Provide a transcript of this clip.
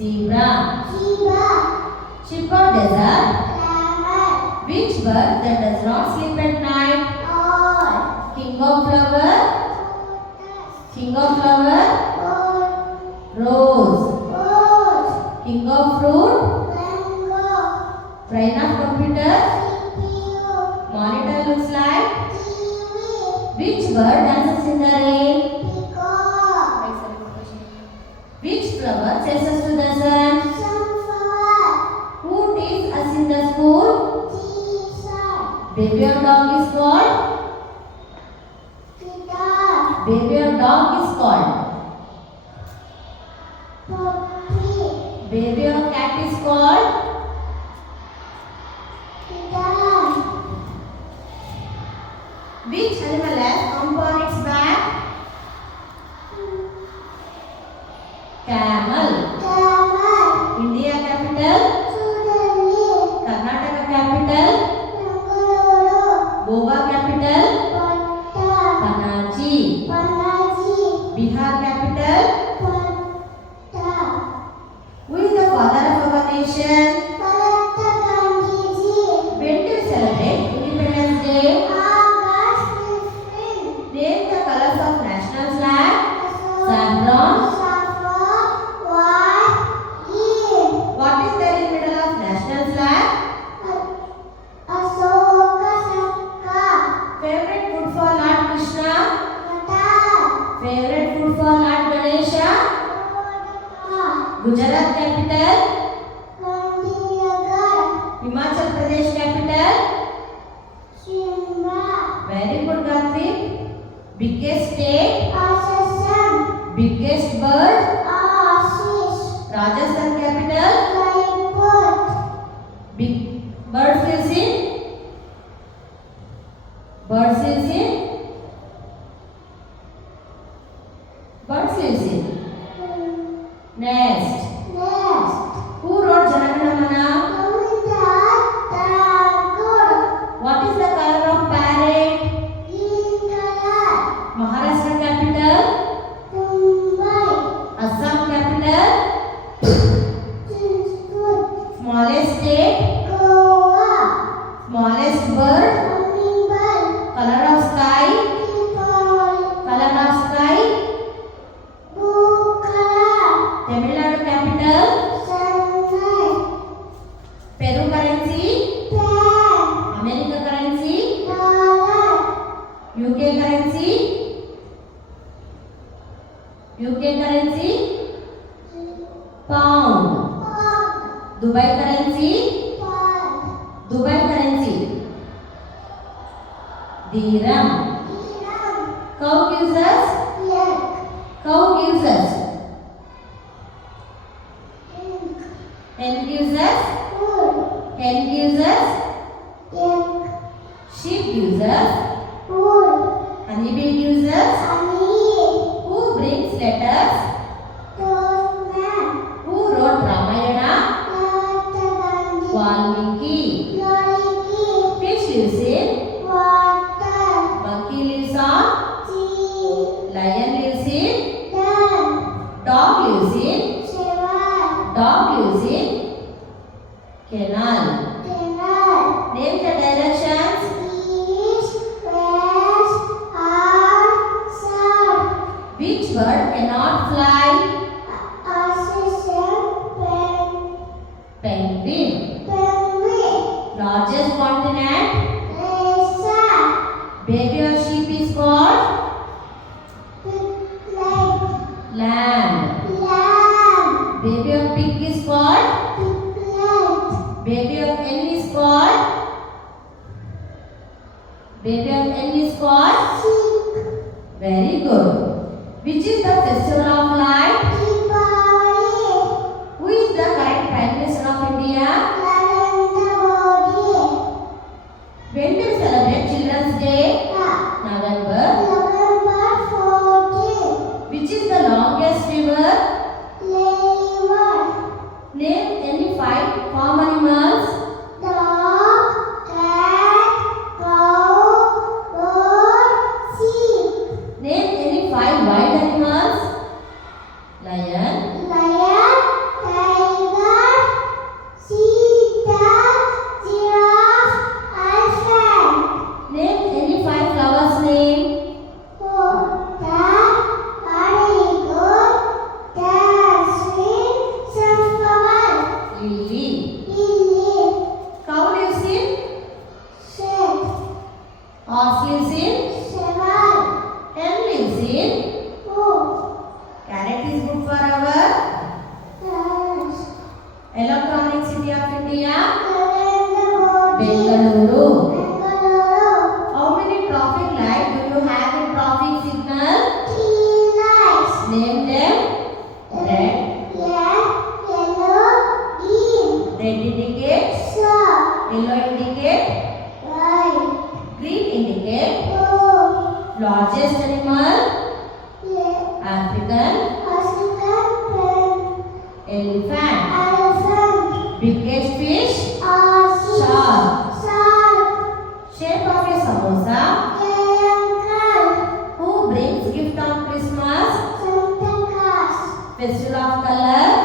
Zebra. Sheep or desert? Which bird that does not sleep at night? King of flower? King of flower? Rose. King of fruit? Brain of computer? Monitor looks like? Which bird dances in the rain? Which flower chases to the sun? Who teaches us in the school? Baby or dog is called? Baby or dog is called? Baby or cat is called? Which animal has hump on its back? Camel. India capital? Karnataka capital? Goa capital? Panaji. Bihar capital? Who is the father of our nation? When do you celebrate Independence Day? Name the colors of national flag. Saffron. What is there in middle of national flag? Favorite food for Lord Krishna? Favorite food for Lord Ganesha? Gujarat capital? Himachal Pradesh capital? Very good, Gatrik. Biggest state? Biggest bird? Rajasthan capital? Big birds lives in? Birds lives in? Birds lives in? Nest. Who wrote Janagana Mana? What is the color of parrot? Maharashtra capital? Assam capital? Smallest state? Smallest bird? Color of sky? Color of sky? Tamil Nadu capital? Peru currency? America currency? UK currency? UK currency? Pound. Dubai currency? Dubai currency. Dirham. Cow gives us? Cow gives us? Hen gives us? Hen gives us? Sheep gives us? Honeybee gives us? Who brings letters? Who wrote Ramayana? Valmiki. Fish lives in? Monkey lives on? Lion lives in? Dog lives in? Dog lives in? Canal. Name the directions. Which bird cannot fly? Penguin. Largest continent? Baby or sheep is called? Lamb. Baby of pig is called? Baby of hen is called? Baby of hen is called? Very good. Which is the festival of light? Who is the current Prime Minister of India? When do you celebrate Children's Day? November. Which is the longest river? Name any 5 farm animals. Name any 5 wild animals. Lion, tiger, Festival of color.